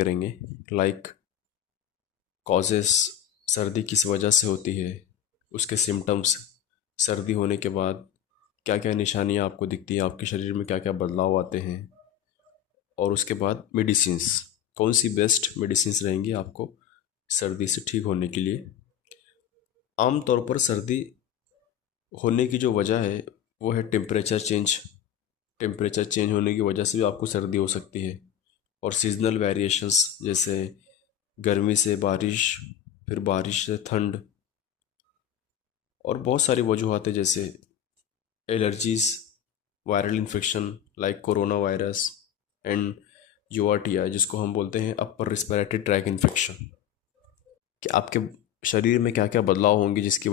करेंगे। Like causes, सर्दी किस वजह से होती है, उसके सिम्टम्स, सर्दी होने के बाद क्या क्या निशानियाँ आपको दिखती हैं, आपके शरीर में क्या क्या बदलाव आते हैं, और उसके बाद मेडिसिन्स, कौन सी बेस्ट मेडिसिन्स रहेंगी आपको सर्दी से ठीक होने के लिए। आम तौर पर सर्दी होने की जो वजह है वो है टेम्परेचर चेंज। टेम्परेचर चेंज होने की वजह से भी आपको सर्दी हो सकती है, और सीजनल वेरिएशंस, जैसे गर्मी से बारिश, फिर बारिश से ठंड, और बहुत सारी वजूहत है जैसे allergies, viral infection like corona virus and URTI, जिसको हम बोलते हैं अपर रिस्पिरेटरी ट्रैक इन्फेक्शन। कि आपके शरीर में क्या क्या बदलाव होंगे जिसकी